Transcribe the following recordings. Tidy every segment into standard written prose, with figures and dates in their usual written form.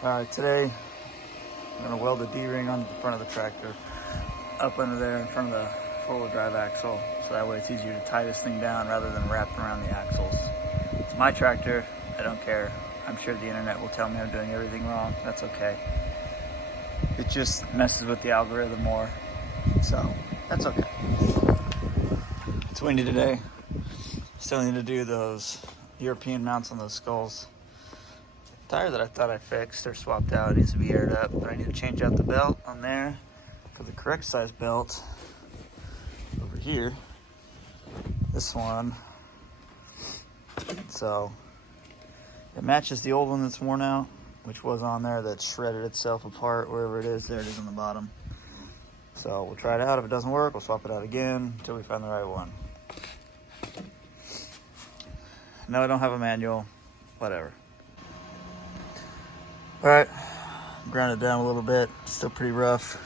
Alright, today I'm going to weld a D-ring onto the front of the tractor, up under there in front of the four-wheel drive axle, so that way it's easier to tie this thing down rather than wrapped around the axles. It's my tractor, I don't care. I'm sure the internet will tell me I'm doing everything wrong, that's okay. It just messes with the algorithm more, so that's okay. It's windy today. Still need to do those European mounts on those skulls. Tire that I thought I fixed or swapped out needs to be aired up, but I need to change out the belt on there for the correct size belt over here. This one. So it matches the old one that's worn out, which was on there, that shredded itself apart wherever it is. There it is on the bottom. So we'll try it out. If it doesn't work, we'll swap it out again until we find the right one. No, I don't have a manual. Whatever. All right, ground it down a little bit. Still pretty rough,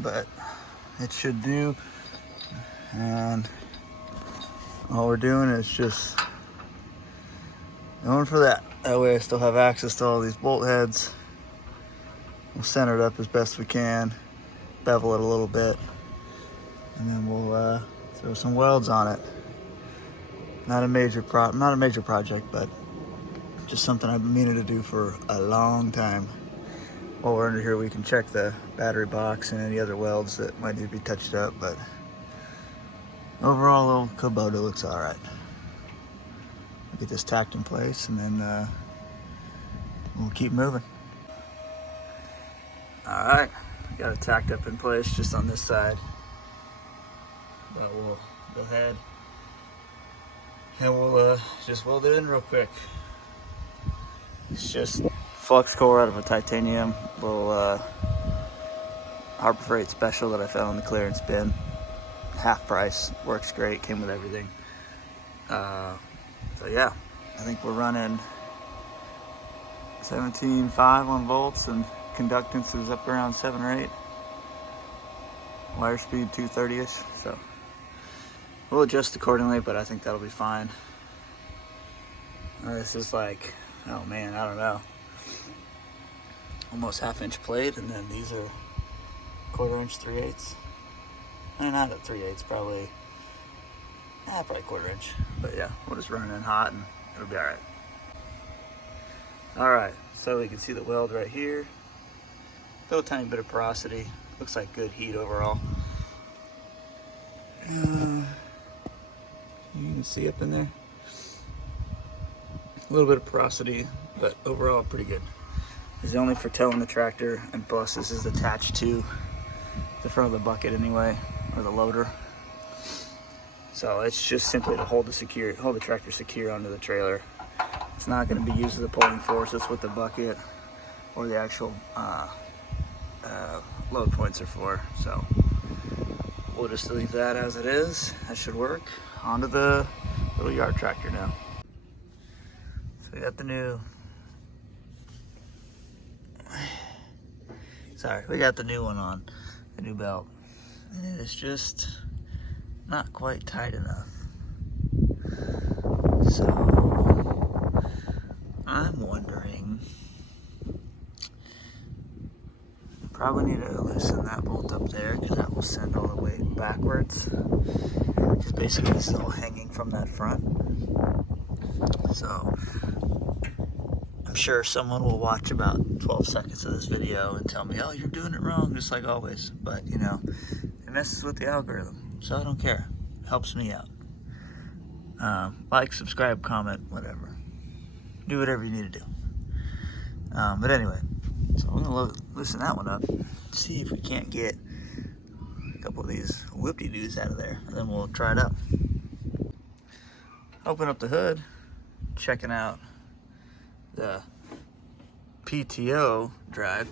but it should do. And all we're doing is just going for that. That way I still have access to all these bolt heads. We'll center it up as best we can, bevel it a little bit, and then we'll throw some welds on it. Not a major project, but just something I've been meaning to do for a long time. While we're under here, we can check the battery box and any other welds that might need to be touched up, but overall, little Kubota looks all right. We'll get this tacked in place, and then we'll keep moving. All right, got it tacked up in place just on this side, but we'll go ahead and we'll just weld it in real quick. It's just flux core out of a titanium little Harbor Freight special that I found in the clearance bin. Half price, works great, came with everything. So yeah, I think we're running 17.5 on volts, and conductance is up around 7 or 8. Wire speed 230-ish, so we'll adjust accordingly, but I think that'll be fine. This is like, oh man, I don't know, almost 1/2 inch plate, and then these are 1/4 inch 3/8. Not at 3/8, probably 1/4 inch. But yeah, we'll just run it in hot and it'll be all right. All right, so you can see the weld right here. Still a tiny bit of porosity. Looks like good heat overall. You can see up in there. A little bit of porosity, but overall pretty good. It's only for towing the tractor, and plus this is attached to the front of the bucket anyway, or the loader. So it's just simply to hold the tractor secure onto the trailer. It's not going to be used as a pulling force. It's what the bucket or the actual load points are for. So we'll just leave that as it is. That should work. Onto the little yard tractor now. So we got the new one on, the new belt. And it's just not quite tight enough. So I'm wondering, probably need to loosen that bolt up there, because that will send all the weight backwards. Because basically this is all hanging from that front. So I'm sure someone will watch about 12 seconds of this video and tell me, oh, you're doing it wrong, just like always. But you know, it messes with the algorithm, so I don't care. It helps me out. Like, subscribe, comment, whatever. Do whatever you need to do. But anyway, so we're gonna loosen that one up, see if we can't get a couple of these whoop-de-doos out of there, and then we'll try it out. Open up the hood, checking out the PTO drive,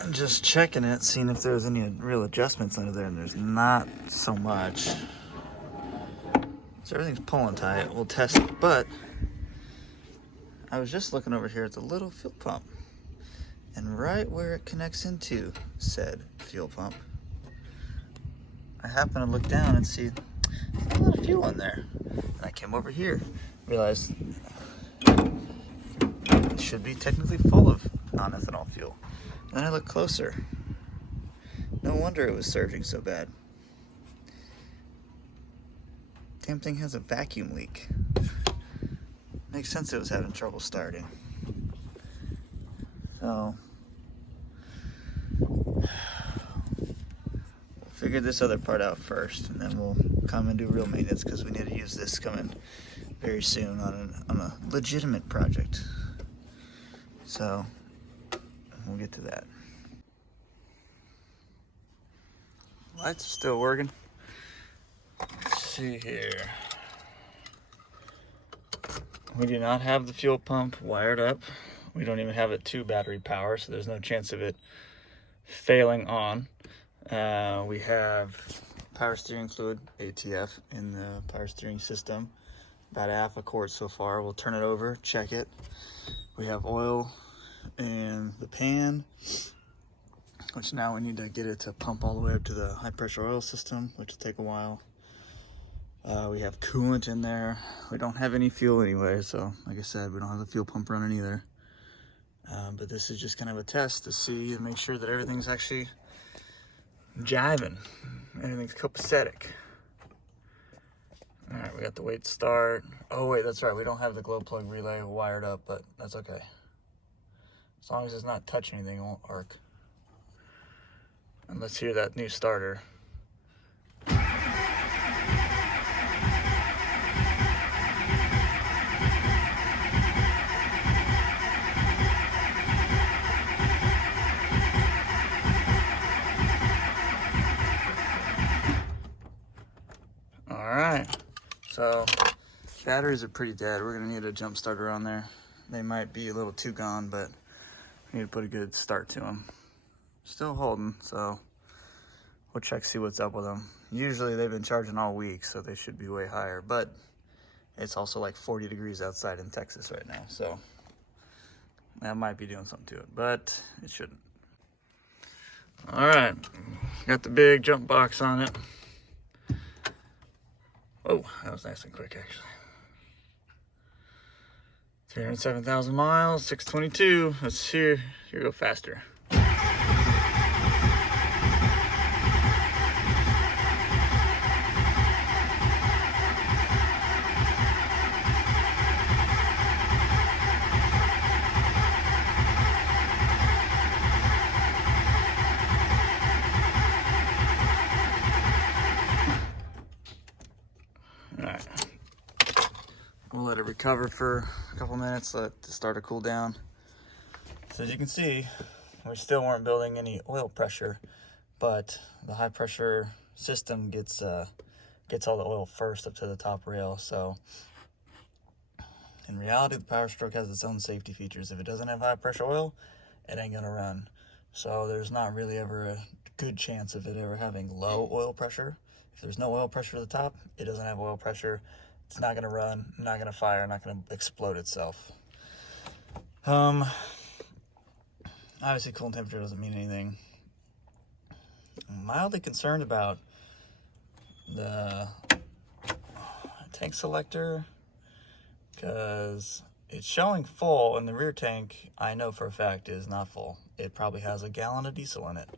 and just checking it, seeing if there's any real adjustments under there, and there's not so much. So everything's pulling tight. We'll test it, but I was just looking over here at the little fuel pump, and right where it connects into said fuel pump, I happen to look down and see a lot of fuel in there. And I came over here, realized it should be technically full of non-ethanol fuel. And then I look closer. No wonder it was surging so bad. Damn thing has a vacuum leak. Makes sense it was having trouble starting. So, we'll figure this other part out first, and then we'll come and do real maintenance because we need to use this coming very soon on a legitimate project. So, we'll get to that. Lights are still working. Let's see here. We do not have the fuel pump wired up. We don't even have it to battery power, so there's no chance of it failing on. We have power steering fluid, ATF, in the power steering system. About half a quart so far. We'll turn it over, check it. We have oil in the pan, which now we need to get it to pump all the way up to the high pressure oil system, which will take a while. We have coolant in there. We don't have any fuel anyway, so like I said, we don't have the fuel pump running either. But this is just kind of a test to see and make sure that everything's actually jiving. Everything's copacetic. All right, we got the wait start. Oh wait, that's right, we don't have the glow plug relay wired up, but that's okay. As long as it's not touching anything, it won't arc. And let's hear that new starter. All right, so batteries are pretty dead. We're gonna need a jump starter on there. They might be a little too gone, but we need to put a good start to them. Still holding, so we'll check, see what's up with them. Usually they've been charging all week, so they should be way higher, but it's also like 40 degrees outside in Texas right now, so that might be doing something to it, but it shouldn't. All right, got the big jump box on it. Oh, that was nice and quick, actually. 307,000 miles, 622. Let's here go faster. We'll let it recover for a couple minutes, let the starter cool down. So as you can see, we still weren't building any oil pressure, but the high pressure system gets all the oil first up to the top rail. So in reality, the Power Stroke has its own safety features. If it doesn't have high pressure oil, it ain't gonna run. So there's not really ever a good chance of it ever having low oil pressure. If there's no oil pressure at the top, it doesn't have oil pressure. It's not gonna run, not gonna fire, not gonna explode itself. Obviously coolant temperature doesn't mean anything. I'm mildly concerned about the tank selector because it's showing full, and the rear tank, I know for a fact, is not full. It probably has a gallon of diesel in it.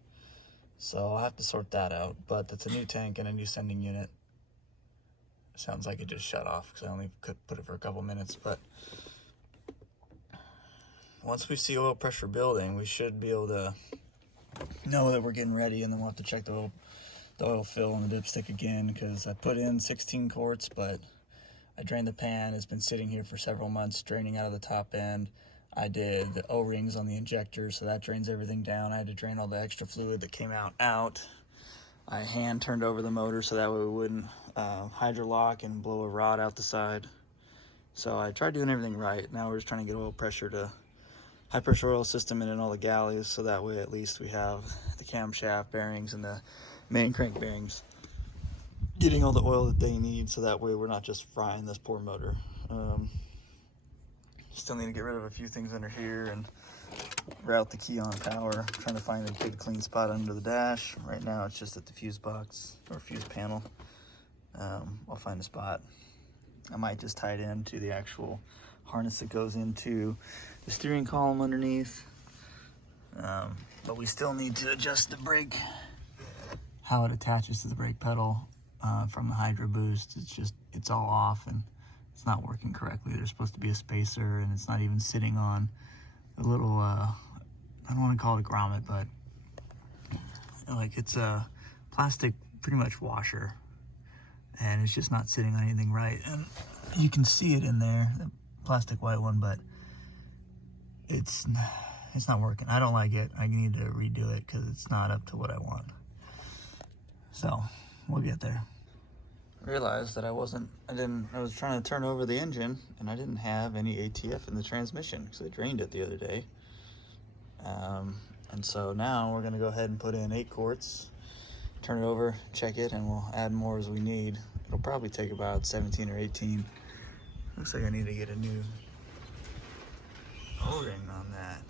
So I'll have to sort that out, but it's a new tank and a new sending unit. Sounds like it just shut off because I only could put it for a couple minutes, but once we see oil pressure building, we should be able to know that we're getting ready, and then we'll have to check the oil fill and the dipstick again because I put in 16 quarts, but I drained the pan. It's been sitting here for several months, draining out of the top end. I did the O-rings on the injector, so that drains everything down. I had to drain all the extra fluid that came out. I hand turned over the motor so that way we wouldn't hydrolock and blow a rod out the side. So I tried doing everything right. Now we're just trying to get oil pressure to high pressure oil system in all the galleys, so that way at least we have the camshaft bearings and the main crank bearings getting all the oil that they need, so that way we're not just frying this poor motor. Still need to get rid of a few things under here and route the key on power. I'm trying to find a good clean spot under the dash. Right now it's just at the fuse box or fuse panel. I'll find a spot. I might just tie it into the actual harness that goes into the steering column underneath. But we still need to adjust the brake, how it attaches to the brake pedal from the Hydro Boost. It's all off and it's not working correctly. There's supposed to be a spacer and it's not even sitting on a little, I don't want to call it a grommet, but like it's a plastic pretty much washer, and it's just not sitting on anything right. And you can see it in there, the plastic white one, but it's not working. I don't like it. I need to redo it because it's not up to what I want. So we'll get there. I realized that I was trying to turn over the engine and I didn't have any ATF in the transmission because I drained it the other day. And so now we're gonna go ahead and put in 8 quarts, turn it over, check it, and we'll add more as we need. It'll probably take about 17 or 18. Looks like I need to get a new O-ring on that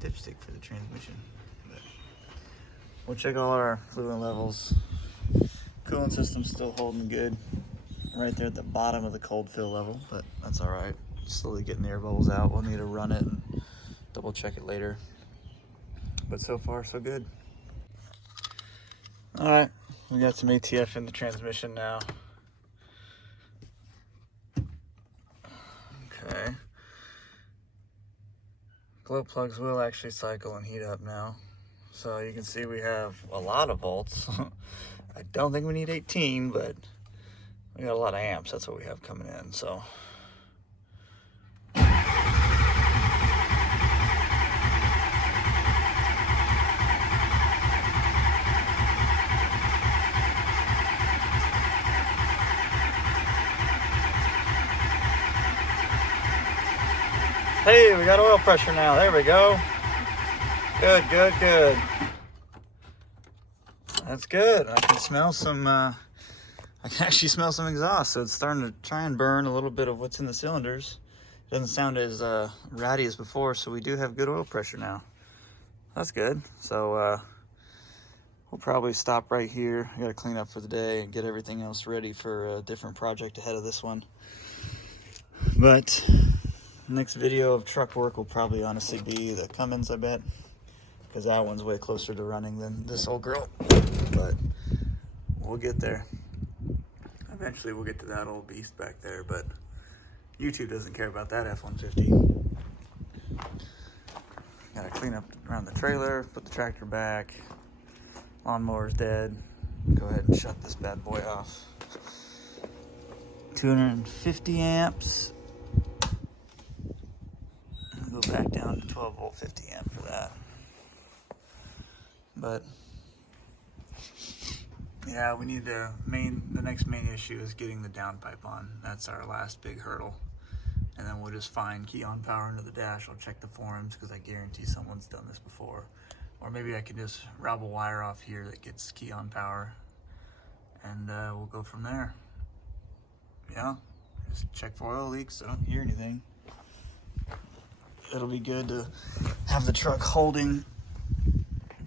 dipstick for the transmission. But we'll check all our fluid levels. Coolant system's still holding good. Right there at the bottom of the cold fill level, but that's all right. Slowly getting the air bubbles out. We'll need to run it and double check it later. But so far, so good. All right, we got some ATF in the transmission now. Okay. Glow plugs will actually cycle and heat up now. So you can see we have a lot of volts. I don't think we need 18, but we got a lot of amps. That's what we have coming in, so. Hey, we got oil pressure now. There we go. Good, good, good. That's good. I can smell some, I can actually smell some exhaust. So it's starting to try and burn a little bit of what's in the cylinders. It doesn't sound as ratty as before, so we do have good oil pressure now. That's good. So we'll probably stop right here. I gotta clean up for the day and get everything else ready for a different project ahead of this one. But next video of truck work will probably honestly be the Cummins, I bet, because that one's way closer to running than this old girl. But we'll get there. Eventually we'll get to that old beast back there, but YouTube doesn't care about that F-150. Gotta clean up around the trailer, put the tractor back. Lawnmower's dead. Go ahead and shut this bad boy off. 250 amps. Go back down to 12 volt 50 amp for that. But yeah, we need the next main issue is getting the downpipe on. That's our last big hurdle. And then we'll just find key on power into the dash. I'll check the forums because I guarantee someone's done this before. Or maybe I can just rob a wire off here that gets key on power, and we'll go from there. Yeah, just check for oil leaks. I don't hear anything. It'll be good to have the truck holding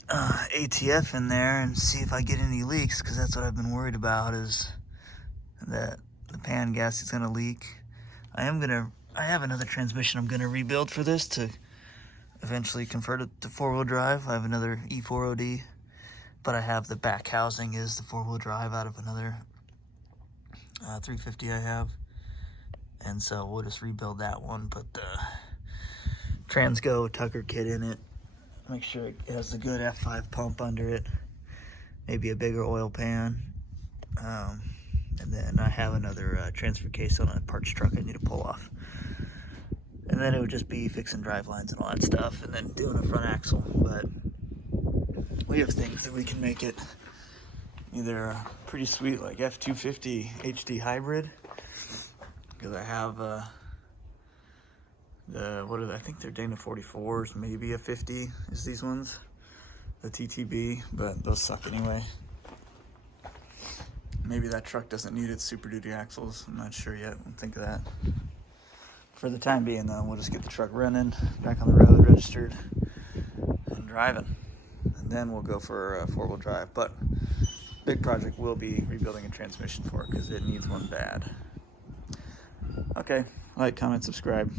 ATF in there and see if I get any leaks, because that's what I've been worried about, is that the pan gas is gonna leak. I have another transmission I'm gonna rebuild for this to eventually convert it to 4-wheel drive. I have another E4OD, but I have the back housing is the 4-wheel drive out of another 350 I have. And so we'll just rebuild that one, put the Transgo Tucker kit in it, make sure it has a good F5 pump under it, maybe a bigger oil pan. And then I have another transfer case on a parts truck I need to pull off. And then it would just be fixing drive lines and all that stuff, and then doing a front axle. But we have things that we can make it either pretty sweet, like F250 HD hybrid, because I have I think they're Dana 44s, maybe a 50 is these ones, the TTB, but those suck anyway. Maybe that truck doesn't need its Super Duty axles. I'm not sure yet. We'll think of that. For the time being, though, we'll just get the truck running, back on the road, registered, and driving. And then we'll go for a 4-wheel drive. But big project will be rebuilding a transmission for it, because it needs one bad. Okay, like, comment, subscribe.